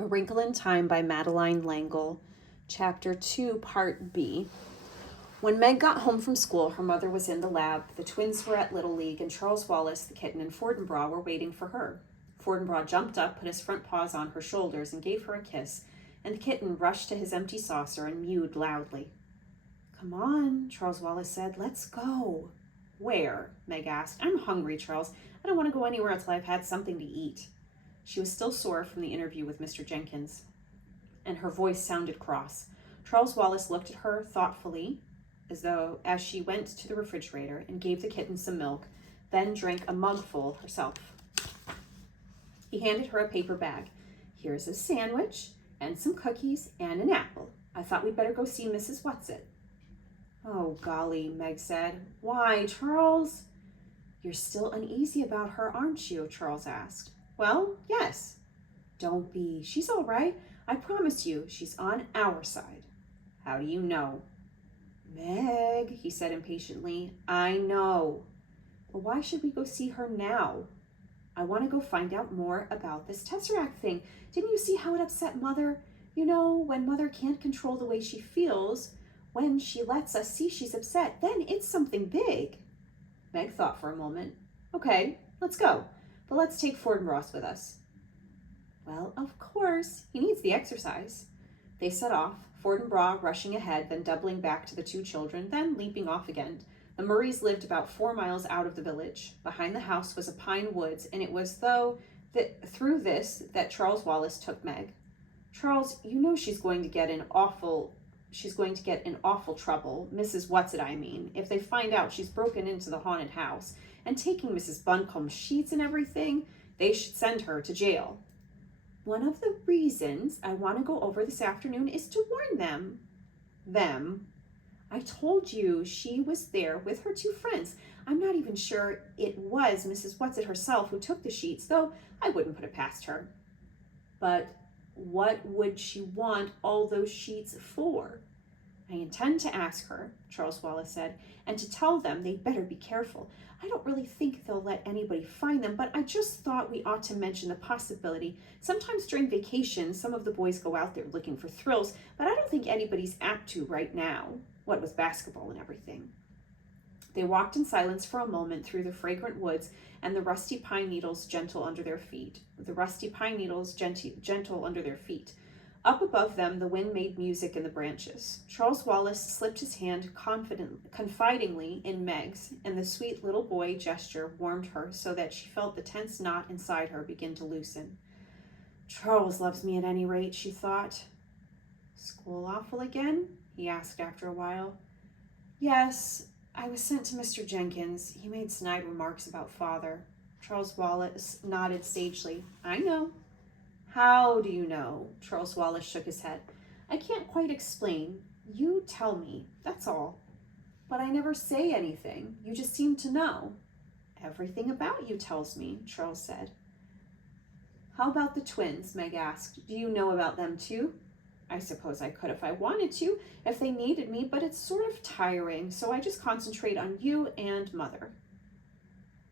A Wrinkle in Time by Madeleine, Chapter 2, Part B. When Meg got home from school, her mother was in the lab, the twins were at Little League, and Charles Wallace, the kitten, and Fortinbras were waiting for her. Fortinbras jumped up, put his front paws on her shoulders, and gave her a kiss, and the kitten rushed to his empty saucer and mewed loudly. "Come on," Charles Wallace said, "let's go." "Where?" Meg asked. "I'm hungry, Charles. I don't want to go anywhere until I've had something to eat." She was still sore from the interview with Mr. Jenkins, and her voice sounded cross. Charles Wallace looked at her thoughtfully, as she went to the refrigerator and gave the kitten some milk, then drank a mugful herself. He handed her a paper bag. "Here's a sandwich and some cookies and an apple. I thought we'd better go see Mrs. Whatsit." "Oh, golly," Meg said. "Why, Charles?" "You're still uneasy about her, aren't you?" Charles asked. "Well, yes." "Don't be. She's all right. I promise you, she's on our side." "How do you know?" "Meg," he said impatiently, "I know." "Well, why should we go see her now?" "I want to go find out more about this Tesseract thing. Didn't you see how it upset Mother? You know, when Mother can't control the way she feels, when she lets us see she's upset, then it's something big." Meg thought for a moment. "Okay, let's go. But let's take Fortinbras with us." "Well, of course. He needs the exercise." They set off, Fortinbras rushing ahead, then doubling back to the two children, then leaping off again. The Murrays lived about 4 miles out of the village. Behind the house was a pine woods, and it was through this that Charles Wallace took Meg. "Charles, you know she's going to get in awful trouble, Mrs. Whatsit, I mean, if they find out she's broken into the haunted house and taking Mrs. Buncombe's sheets and everything. They should send her to jail." "One of the reasons I want to go over this afternoon is to warn them." "Them?" "I told you she was there with her 2 friends. I'm not even sure it was Mrs. Whatsit herself who took the sheets, though I wouldn't put it past her." "But what would she want all those sheets for?" "I intend to ask her," Charles Wallace said, "and to tell them they'd better be careful. I don't really think they'll let anybody find them, but I just thought we ought to mention the possibility. Sometimes during vacation, some of the boys go out there looking for thrills, but I don't think anybody's apt to right now, what with basketball and everything." They walked in silence for a moment through the fragrant woods and the rusty pine needles gentle under their feet. Up above them, the wind made music in the branches. Charles Wallace slipped his hand confidingly in Meg's, and the sweet little boy gesture warmed her so that she felt the tense knot inside her begin to loosen. "Charles loves me at any rate," she thought. "School awful again?" he asked after a while. "Yes, I was sent to Mr. Jenkins. He made snide remarks about Father." Charles Wallace nodded sagely. "I know." "How do you know?" Charles Wallace shook his head. "I can't quite explain. You tell me, that's all." "But I never say anything. You just seem to know." "Everything about you tells me," Charles said. "How about the twins?" Meg asked. "Do you know about them too?" "I suppose I could if I wanted to, if they needed me, but it's sort of tiring, so I just concentrate on you and Mother."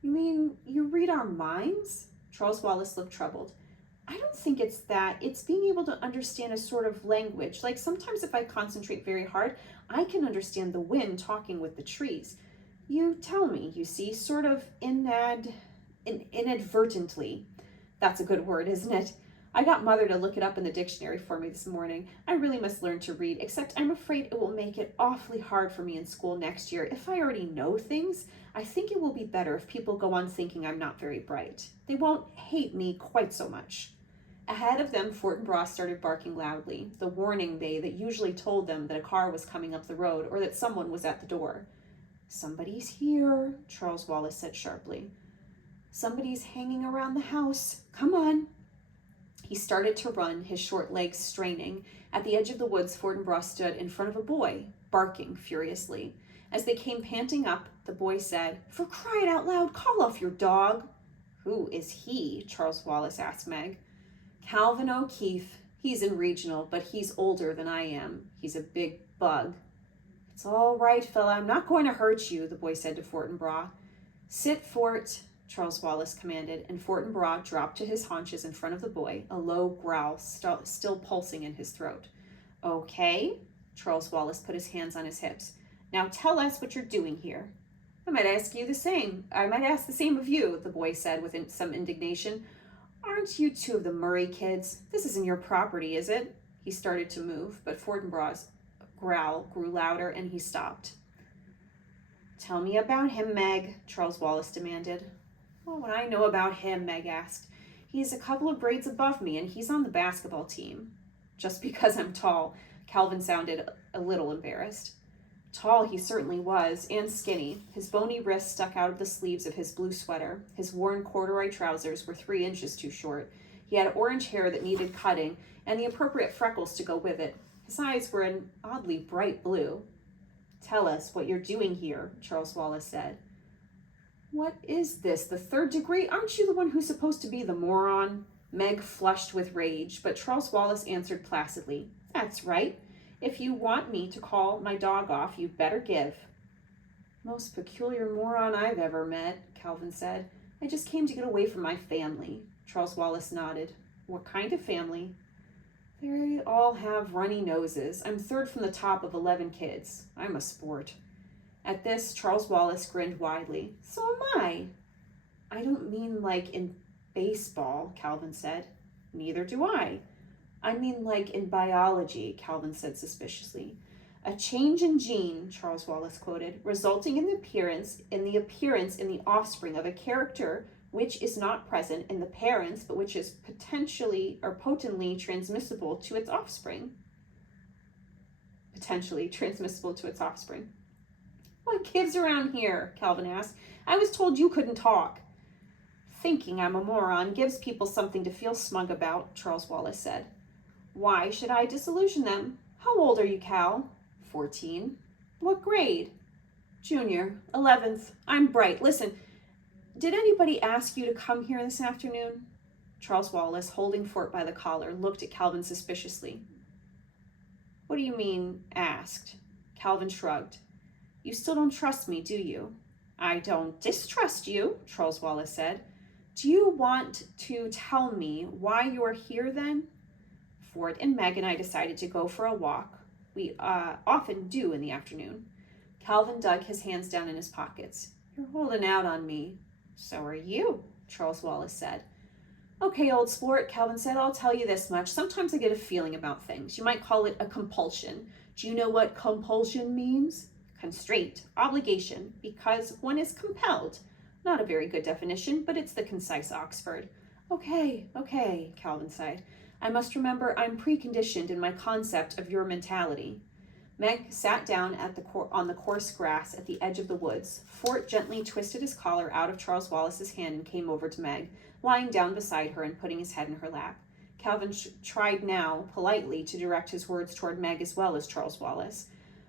"You mean you read our minds?" Charles Wallace looked troubled. "I don't think it's that. It's being able to understand a sort of language. Like sometimes if I concentrate very hard, I can understand the wind talking with the trees. You tell me, you see, sort of inadvertently. That's a good word, isn't it? I got Mother to look it up in the dictionary for me this morning. I really must learn to read, except I'm afraid it will make it awfully hard for me in school next year. If I already know things, I think it will be better if people go on thinking I'm not very bright. They won't hate me quite so much." Ahead of them, Fortinbras started barking loudly, the warning bay that usually told them that a car was coming up the road or that someone was at the door. "Somebody's here," Charles Wallace said sharply. "Somebody's hanging around the house. Come on." He started to run, his short legs straining. At the edge of the woods, Fortinbras stood in front of a boy, barking furiously. As they came panting up, the boy said, "For crying out loud, call off your dog." "Who is he?" Charles Wallace asked Meg. "Calvin O'Keefe. He's in regional, but he's older than I am. He's a big bug." "It's all right, fella. I'm not going to hurt you," the boy said to Fortinbras. "Sit, Fort. Charles Wallace commanded, and Fortinbras dropped to his haunches in front of the boy, a low growl still pulsing in his throat. Okay, Charles Wallace put his hands on his hips. Now tell us what you're doing here. I might ask the same of you, the boy said with some indignation. Aren't you two of the Murray kids? This isn't your property, is it? He started to move, but Fortinbras' growl grew louder and he stopped. Tell me about him, Meg, Charles Wallace demanded. Well, what I know about him, Meg asked. He's a couple of grades above me, and he's on the basketball team. Just because I'm tall, Calvin sounded a little embarrassed. Tall he certainly was, and skinny. His bony wrists stuck out of the sleeves of his blue sweater. His worn corduroy trousers were 3 inches too short. He had orange hair that needed cutting, and the appropriate freckles to go with it. His eyes were an oddly bright blue. Tell us what you're doing here, Charles Wallace said. What is this, the 3rd degree? Aren't you the one who's supposed to be the moron? Meg flushed with rage, but Charles Wallace answered placidly. That's right. If you want me to call my dog off, you'd better give. Most peculiar moron I've ever met, Calvin said. I just came to get away from my family. Charles Wallace nodded. What kind of family? They all have runny noses. I'm 3rd from the top of 11 kids. I'm a sport. At this, Charles Wallace grinned widely. So am I. I don't mean like in baseball, Calvin said. Neither do I. I mean like in biology, Calvin said suspiciously. A change in gene, Charles Wallace quoted, resulting in the appearance in the offspring of a character which is not present in the parents, but which is potentially or potently transmissible to its offspring. Potentially transmissible to its offspring. What gives around here? Calvin asked. I was told you couldn't talk. Thinking I'm a moron gives people something to feel smug about, Charles Wallace said. Why should I disillusion them? How old are you, Cal? 14. What grade? Junior, 11th. I'm bright. Listen, did anybody ask you to come here this afternoon? Charles Wallace, holding Fort by the collar, looked at Calvin suspiciously. What do you mean, asked? Calvin shrugged. You still don't trust me, do you? I don't distrust you, Charles Wallace said. Do you want to tell me why you are here then? Fort and Meg and I decided to go for a walk. We often do in the afternoon. Calvin dug his hands down in his pockets. You're holding out on me. So are you, Charles Wallace said. Okay, old sport, Calvin said, I'll tell you this much. Sometimes I get a feeling about things. You might call it a compulsion. Do you know what compulsion means? Constraint, obligation, because one is compelled. Not a very good definition, but it's the concise Oxford. Okay, Calvin sighed. I must remember I'm preconditioned in my concept of your mentality. Meg sat down on the coarse grass at the edge of the woods. Fort gently twisted his collar out of Charles Wallace's hand and came over to Meg, lying down beside her and putting his head in her lap. Calvin tried now, politely, to direct his words toward Meg as well as Charles Wallace.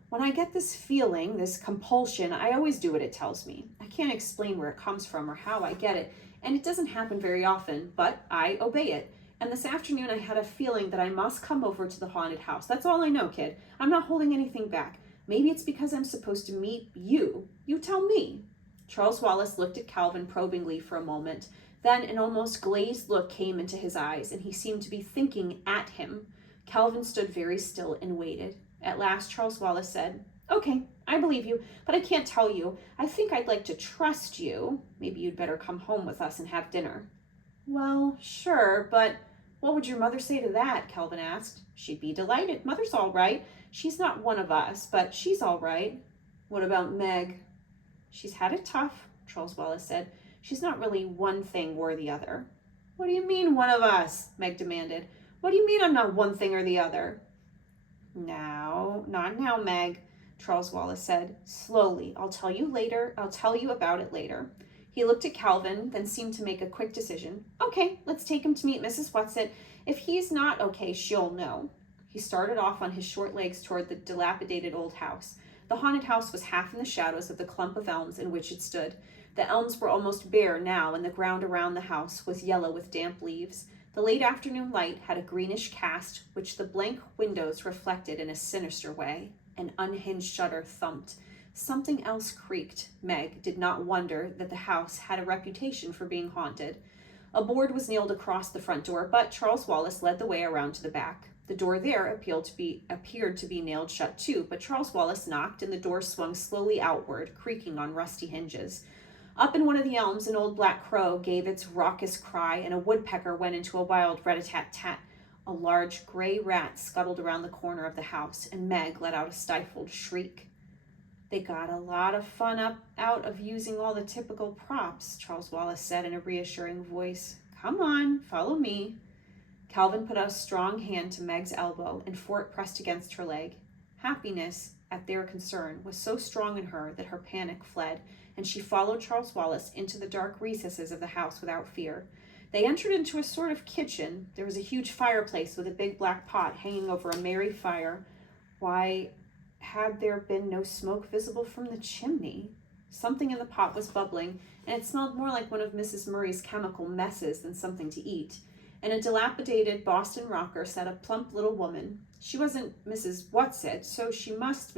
When I get this feeling, this compulsion, I always do what it tells me. I can't explain where it comes from or how I get it, and it doesn't happen very often, but I obey it. And this afternoon I had a feeling that I must come over to the haunted house. That's all I know, kid. I'm not holding anything back. Maybe it's because I'm supposed to meet you. You tell me. Charles Wallace looked at Calvin probingly for a moment. Then an almost glazed look came into his eyes, and he seemed to be thinking at him. Calvin stood very still and waited. At last, Charles Wallace said, Okay, I believe you, but I can't tell you. I think I'd like to trust you. Maybe you'd better come home with us and have dinner. Well, sure, but what would your mother say to that? Calvin asked. She'd be delighted. Mother's all right. She's not one of us, but she's all right. What about Meg? She's had it tough, Charles Wallace said. She's not really one thing or the other. What do you mean, one of us? Meg demanded. What do you mean I'm not one thing or the other? No, not now, Meg, Charles Wallace said. Slowly. I'll tell you later. I'll tell you about it later. He looked at Calvin, then seemed to make a quick decision. Okay, let's take him to meet Mrs. Whatsit. If he's not okay, she'll know. He started off on his short legs toward the dilapidated old house. The haunted house was half in the shadows of the clump of elms in which it stood. The elms were almost bare now, and the ground around the house was yellow with damp leaves. The late afternoon light had a greenish cast, which the blank windows reflected in a sinister way. An unhinged shutter thumped. Something else creaked. Meg did not wonder that the house had a reputation for being haunted. A board was nailed across the front door, but Charles Wallace led the way around to the back. The door there appeared to be nailed shut too, but Charles Wallace knocked and the door swung slowly outward, creaking on rusty hinges. Up in one of the elms, an old black crow gave its raucous cry, and a woodpecker went into a wild rat-a-tat-tat. A large gray rat scuttled around the corner of the house, and Meg let out a stifled shriek. They got a lot of fun out of using all the typical props, Charles Wallace said in a reassuring voice. Come on, follow me. Calvin put a strong hand to Meg's elbow, and Fort pressed against her leg. Happiness at their concern was so strong in her that her panic fled, and she followed Charles Wallace into the dark recesses of the house without fear. They entered into a sort of kitchen. There was a huge fireplace with a big black pot hanging over a merry fire. Why had there been no smoke visible from the chimney? Something in the pot was bubbling, and it smelled more like one of Mrs. Murray's chemical messes than something to eat. In a dilapidated Boston rocker sat a plump little woman. She wasn't Mrs. Whatsit, so she must,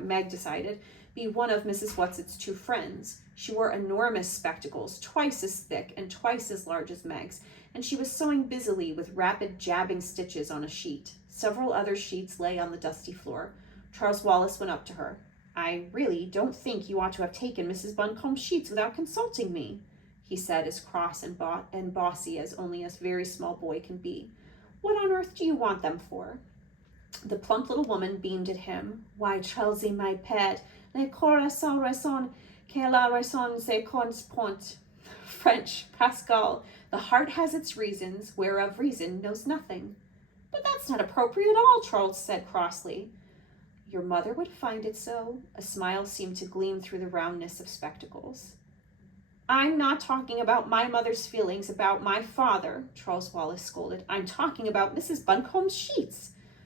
Meg decided, be one of Mrs. Whatsit's two friends. She wore enormous spectacles, twice as thick and twice as large as Meg's, and she was sewing busily with rapid jabbing stitches on a sheet. Several other sheets lay on the dusty floor. Charles Wallace went up to her. I really don't think you ought to have taken Mrs. Buncombe's sheets without consulting me, he said, as cross and bossy as only a very small boy can be. What on earth do you want them for? The plump little woman beamed at him. Why, Chelsea, my pet, le corazon raison, que la raison se correspond. French, Pascal, the heart has its reasons, whereof reason knows nothing. But that's not appropriate at all, Charles said crossly. Your mother would find it so. A smile seemed to gleam through the roundness of spectacles. I'm not talking about my mother's feelings about my father, Charles Wallace scolded. I'm talking about Mrs. Buncombe's sheets.